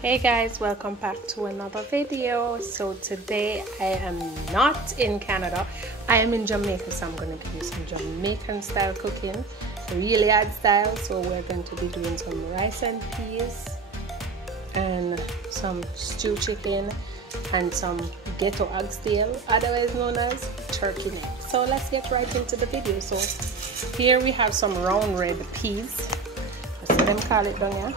Hey guys, welcome back to another video. So today I am not in Canada, I am in Jamaica, so I'm going to give you some Jamaican style cooking, really odd style. So we're going to be doing some rice and peas and some stew chicken and some ghetto oxtail, otherwise known as turkey neck. So let's get right into the video. So here we have some round red peas, I see them call it down here,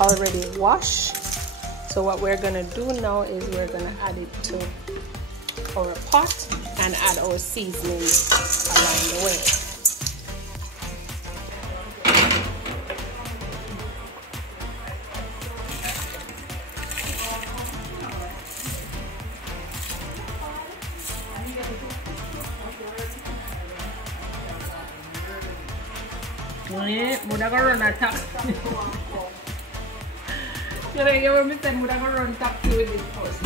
already washed. So what we're gonna do now is we're gonna add it to our pot and add our seasonings along the way. Muda ko run attack. Kaya yung minsan muda ko run attack with this post.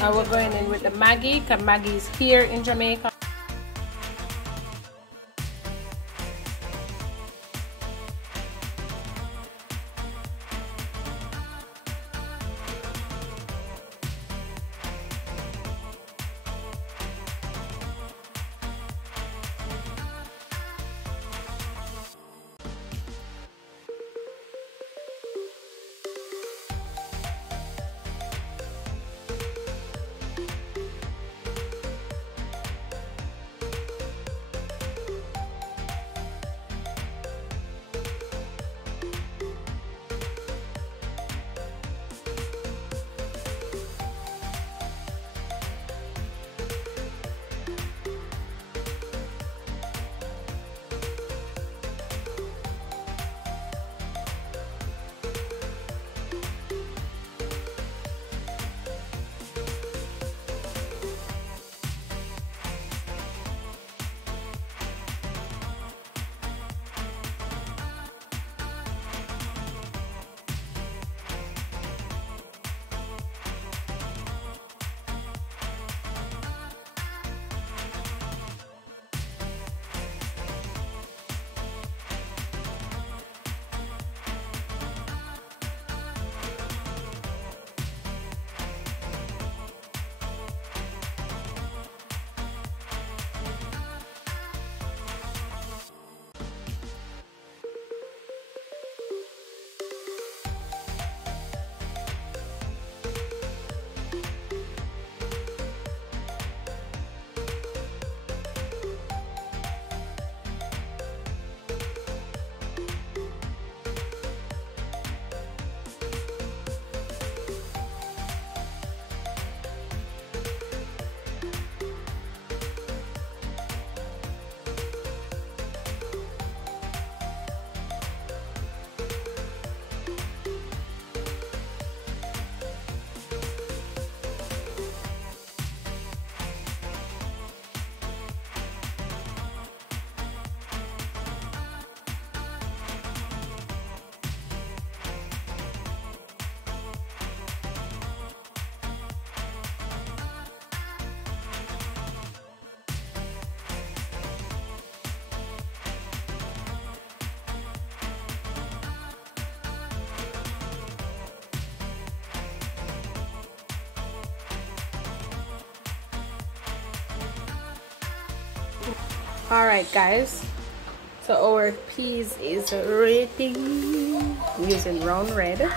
Now we're going in with the Maggi, because Maggi is here in Jamaica. Alright guys, So our peas is ready. I'm using brown red.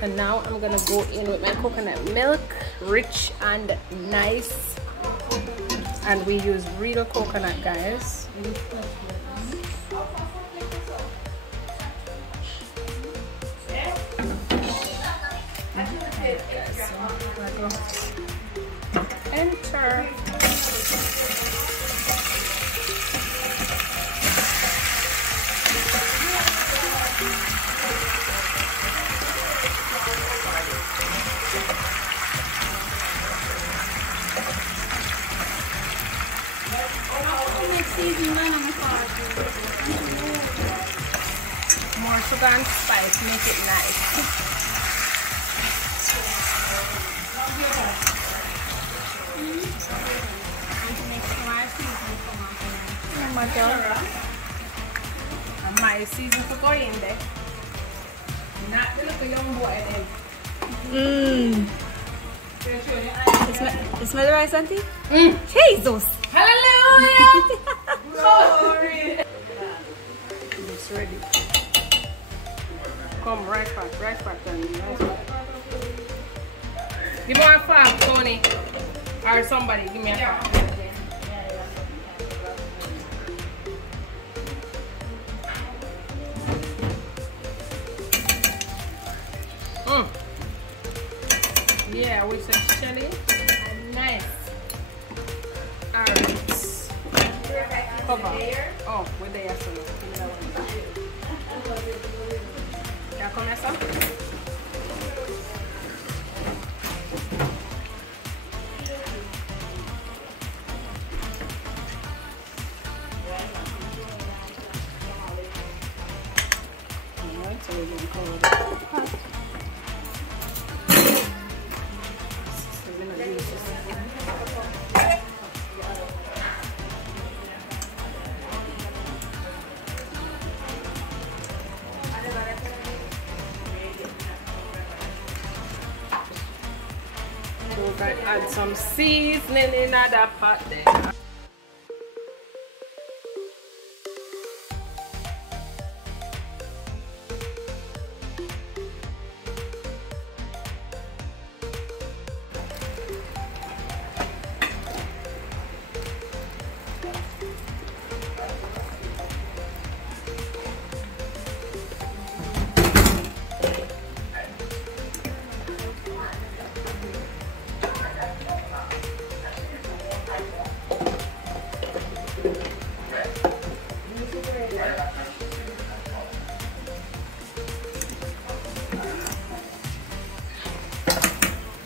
So now I'm gonna go in with my coconut milk, rich and nice. And we use real coconut, guys. Enter. More sugar and spice, make it nice. Oh my God. And my season to go in there. Not the little young boy then. You smell the rice, auntie? Jesus! Hallelujah! Glory! It's ready. Come, rice pack, and rice pack. Give me a fork, Tony. Or somebody, give me a fork. Yeah, with some chili. Nice. Alright. Cover. Oh, we're there, so yeah, come here, son. Alright, so we're going to cover the pot. We're going to add some seasoning in that pot there.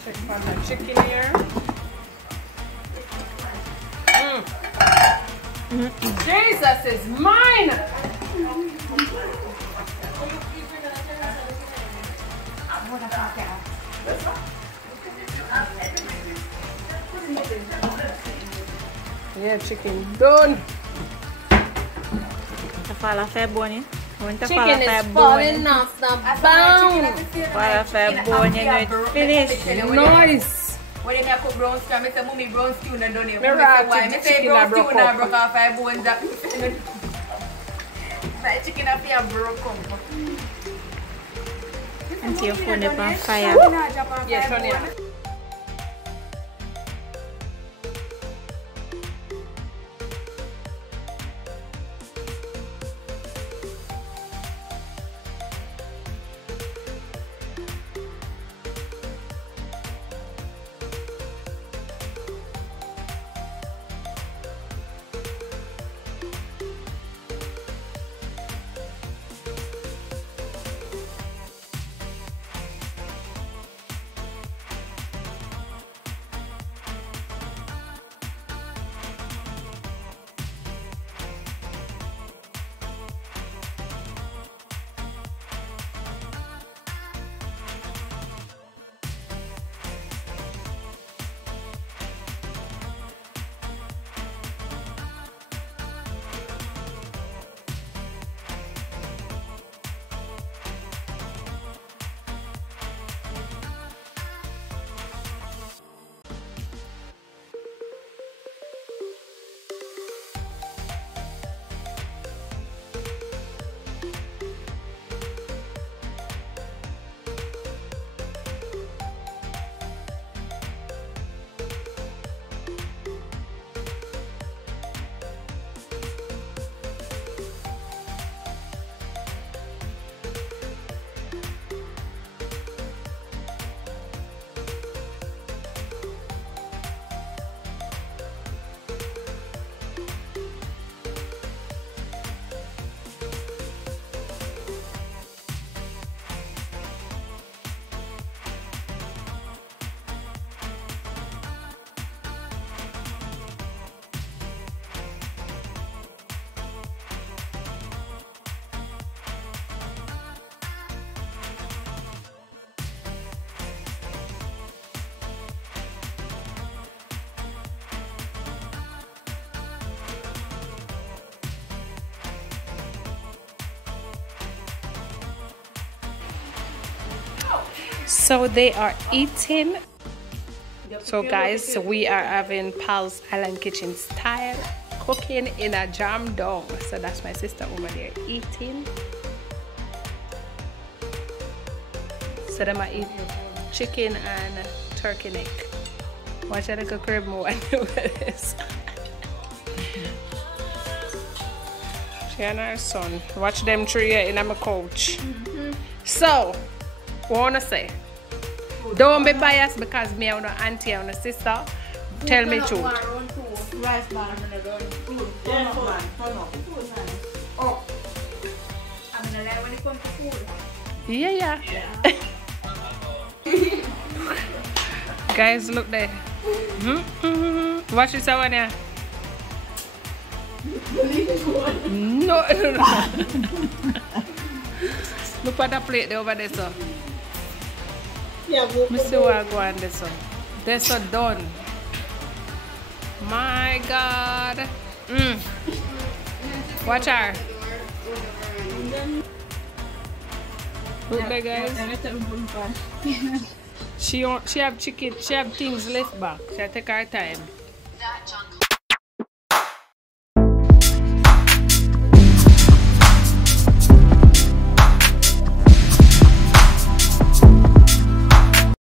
Check my chicken here. Jesus is mine! Yeah, chicken done. Fala fé bone. Chicken is falling off the bone. Fala fé bone and it's finished. Nice. When I cook brown stew, I say mommy brown stew na done. I say brown stew na broke off 5 bones. That chicken up here broke up. And your phone is on fire. Yes, Sonia. So they are eating. So guys, we are having Pal's Island Kitchen style cooking in a jam dome. So that's my sister over there eating. So them are eating chicken and turkey neck. Watch out, I could crib more. She and her son. Watch them three in my couch. So, what I wanna say? Don't be biased because me and no auntie and no sister. Tell me truth. Rice bar. Oh. I'm gonna lie when it comes to food. Yeah. Guys, look there. Watch this one here. No. Look at the plate over there, so. Me see what I go on this one. They're so done. My God. Watch her. Look there, guys. She have chicken. She have things left back. She take her time.